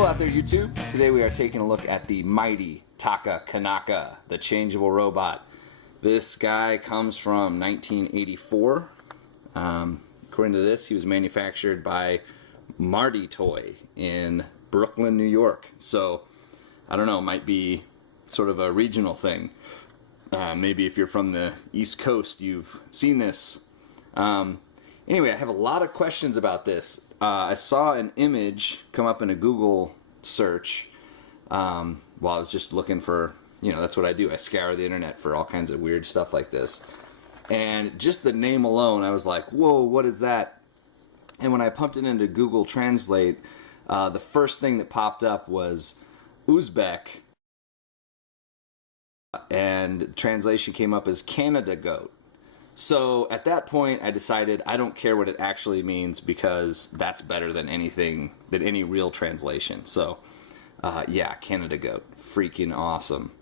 Hello out there, YouTube. Today we are taking a look at the mighty Taka-Kanaka, the changeable robot. This guy comes from 1984. According to this, he was manufactured by Marty Toy in Brooklyn, New York. So, I don't know, it might be sort of a regional thing. Maybe if you're from the East Coast, you've seen this. Anyway, I have a lot of questions about this. I saw an image come up in a Google search while I was just looking for, that's what I do. I scour the internet for all kinds of weird stuff like this. And just the name alone, I was like, whoa, what is that? And when I pumped it into Google Translate, the first thing that popped up was Uzbek, and translation came up as Canada goat. So at that point, I decided I don't care what it actually means because that's better than anything, than any real translation. So, yeah, Canada goat, freaking awesome.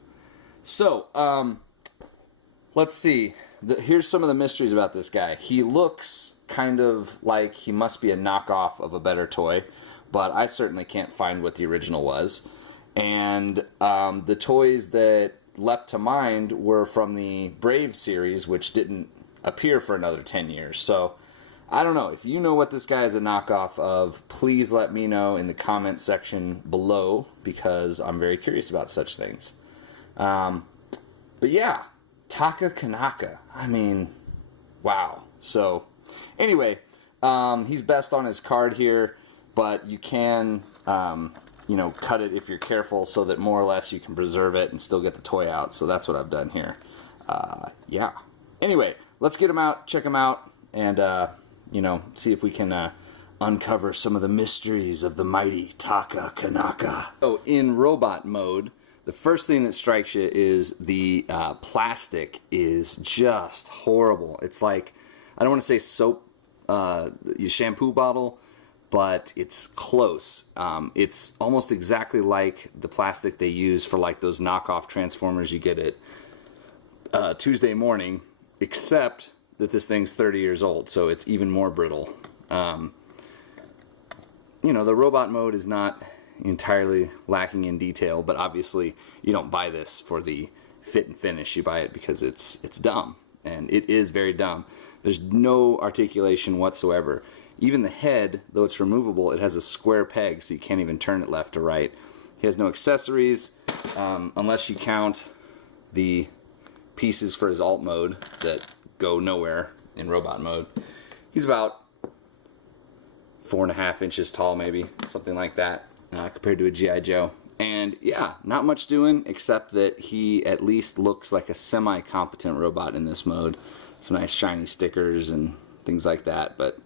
So, let's see. Here's some of the mysteries about this guy. He looks kind of like he must be a knockoff of a better toy, but I certainly can't find what the original was. And the toys that leapt to mind were from the Brave series, which didn't appear for another 10 years. So I don't know. If you know what this guy is a knockoff of, please let me know in the comment section below, because I'm very curious about such things. But yeah, Taka-Kanaka. I mean, wow. So anyway, he's best on his card here, but you can cut it if you're careful so that more or less you can preserve it and still get the toy out. So that's what I've done here. Yeah. Anyway, let's get him out, check him out, and, see if we can uncover some of the mysteries of the mighty Taka-Kanaka. So in robot mode, the first thing that strikes you is the plastic is just horrible. It's like, I don't want to say soap, your shampoo bottle, but it's close. It's almost exactly like the plastic they use for like those knockoff Transformers you get at Tuesday morning, except that this thing's 30 years old, so it's even more brittle. The robot mode is not entirely lacking in detail, but obviously you don't buy this for the fit and finish. You buy it because it's dumb, and it is very dumb. There's no articulation whatsoever. Even the head, though it's removable, it has a square peg, so you can't even turn it left or right. He has no accessories, unless you count the pieces for his alt mode that go nowhere in robot mode. He's about 4.5 inches tall, maybe, something like that, compared to a G.I. Joe. And yeah, not much doing, except that he at least looks like a semi-competent robot in this mode. Some nice shiny stickers and things like that, but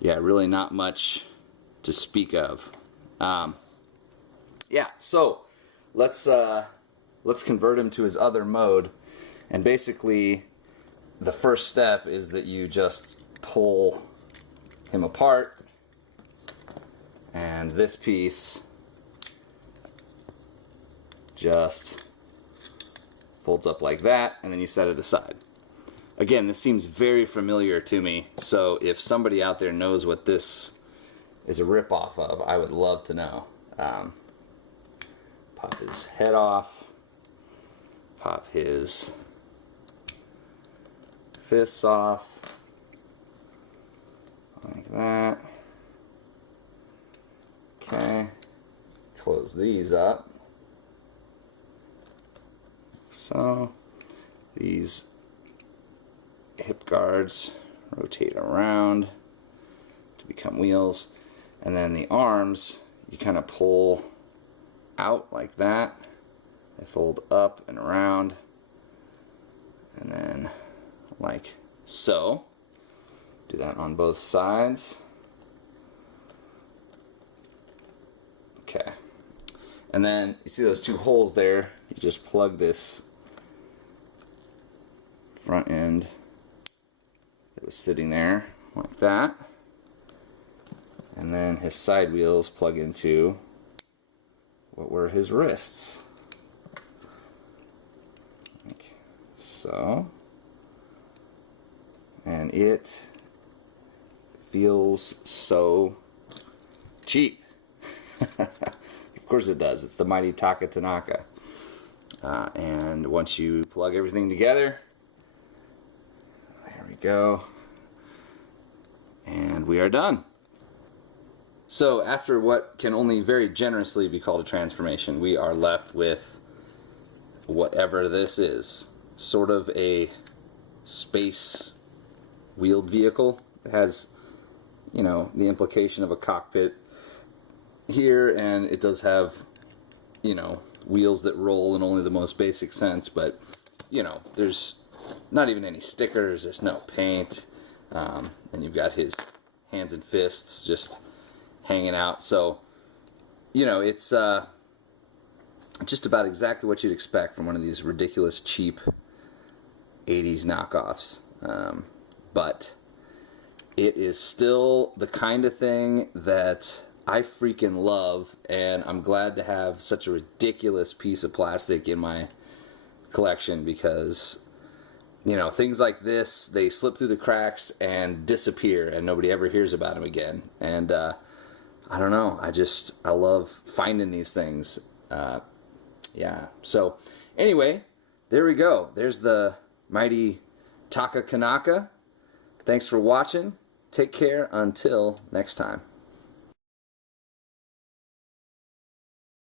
yeah, really not much to speak of. Yeah, so let's convert him to his other mode. And basically, the first step is that you just pull him apart, and this piece just folds up like that, and then you set it aside. Again, this seems very familiar to me, so if somebody out there knows what this is a rip-off of, I would love to know. Pop his head off, pop his fists off, like that. Okay, close these up. So, these hip guards rotate around to become wheels, and then the arms you kind of pull out like that. They fold up and around, and then like so. Do that on both sides. Okay, and then you see those two holes there. You just plug this front end that was sitting there like that, and then his side wheels plug into what were his wrists, like so. And it feels so cheap. course it does. It's the mighty Taka-Kanaka. And once you plug everything together, there we go. And we are done. So after what can only very generously be called a transformation, we are left with whatever this is. Sort of a space wheeled vehicle. It has, you know, the implication of a cockpit here, and it does have, you know, wheels that roll in only the most basic sense, but, you know, there's not even any stickers, there's no paint, and you've got his hands and fists just hanging out. So, you know, it's just about exactly what you'd expect from one of these ridiculous cheap 80s knockoffs. But it is still the kind of thing that I freaking love, and I'm glad to have such a ridiculous piece of plastic in my collection, because, you know, things like this, they slip through the cracks and disappear, and nobody ever hears about them again. And I don't know, I love finding these things. Yeah, so anyway, there we go. There's the mighty Taka-Kanaka. Thanks for watching. Take care until next time.